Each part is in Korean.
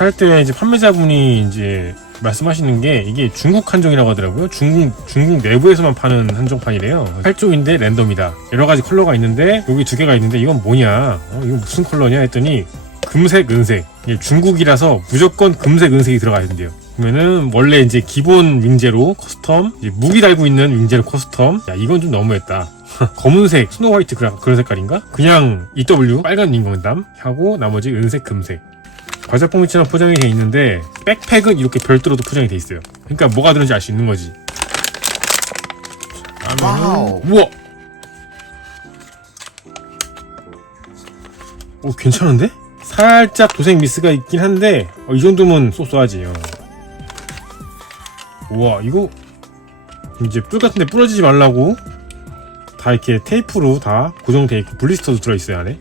살 때 이제 판매자분이 이제 말씀하시는 게 이게 중국 한정이라고 하더라고요. 중국 중국 내부에서만 파는 한정판이래요. 8종인데 랜덤이다. 여러 가지 컬러가 있는데 여기 두 개가 있는데 이건 뭐냐? 어, 이거 무슨 컬러냐 했더니 금색, 은색. 중국이라서 무조건 금색, 은색이 들어가야 된대요. 그러면은 원래 이제 기본 윙제로 커스텀, 무기 달고 있는 윙제로 커스텀. 야 이건 좀 너무했다. 검은색, 스노우 화이트 그런, 색깔인가? 그냥 EW 빨간 윙건담 하고 나머지 은색, 금색. 과자 포미처럼 포장이 돼 있는데 백팩은 이렇게 별도로도 포장이 돼 있어요. 그러니까 뭐가 들은지 알 수 있는 거지. 와우. 우와. 오 괜찮은데? 살짝 도색 미스가 있긴 한데 어, 이 정도면 쏘쏘하지. 요 우와 이거 이제 뿔 같은데 부러지지 말라고 다 이렇게 테이프로 다 고정돼 있고 블리스터도 들어있어요 안에.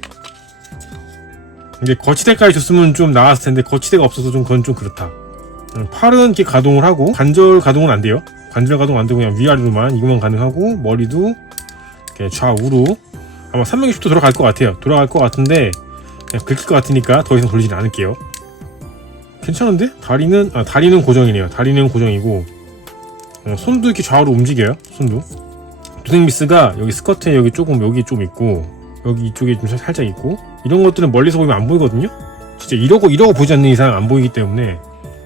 이게 거치대까지 줬으면 좀 나았을 텐데 거치대가 없어서 좀 그건 좀 그렇다. 음, 팔은 이렇게 가동을 하고 관절 가동은 안 돼요. 관절 가동 안 되고 그냥 위아래로만 이것만 가능하고 머리도 이렇게 좌우로 아마 360도 돌아갈 것 같아요. 돌아갈 것 같은데 그냥 긁힐 것 같으니까 더 이상 돌리진 않을게요. 괜찮은데? 다리는 아 다리는 고정이네요. 다리는 고정이고 어, 손도 이렇게 좌우로 움직여요. 손도 도색 미스가 여기 스커트에 여기 조금 여기 좀 있고 여기 이쪽에 좀 살짝 있고 이런 것들은 멀리서 보면 안 보이거든요. 진짜 이러고 이러고 보지 않는 이상 안 보이기 때문에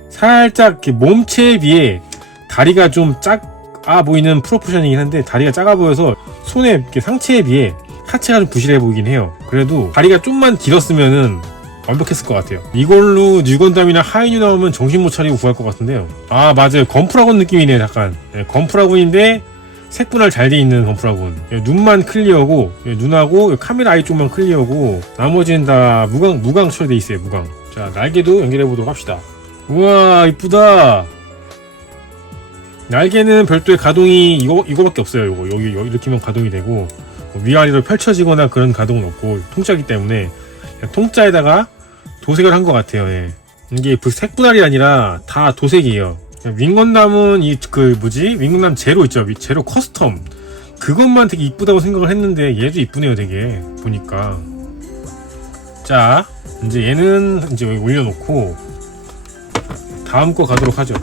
살짝 몸체에 비해 다리가 좀 작아 보이는 프로포션이긴 한데 다리가 작아 보여서 손에 상체에 비해 하체가 좀 부실해 보이긴 해요. 그래도 다리가 좀만 길었으면은 완벽했을 것 같아요. 이걸로 뉴건담이나 하이뉴 나오면 정신 못 차리고 구할 것 같은데요. 아 맞아요. 건프라곤 느낌이네 약간. 네, 건프라곤인데 색분할 잘 돼 있는 건프라곤. 예, 눈만 클리어고 예, 눈하고 카메라 아이 쪽만 클리어고 나머지는 다 무광 무광 처리돼 있어요. 무광. 자 날개도 연결해 보도록 합시다. 우와 이쁘다. 날개는 별도의 가동이 이거 이거밖에 없어요. 이거 여기 여기 이렇게만 가동이 되고 뭐 위아래로 펼쳐지거나 그런 가동은 없고 통짜기 때문에 통짜에다가 도색을 한 것 같아요. 예. 이게 그 색분할이 아니라 다 도색이에요. 윙건담은 이 그 뭐지 윙건담 제로 있죠. 위- 제로 커스텀 그것만 되게 이쁘다고 생각을 했는데 얘도 이쁘네요. 되게 보니까 자 이제 얘는 이제 올려놓고 다음 거 가도록 하죠.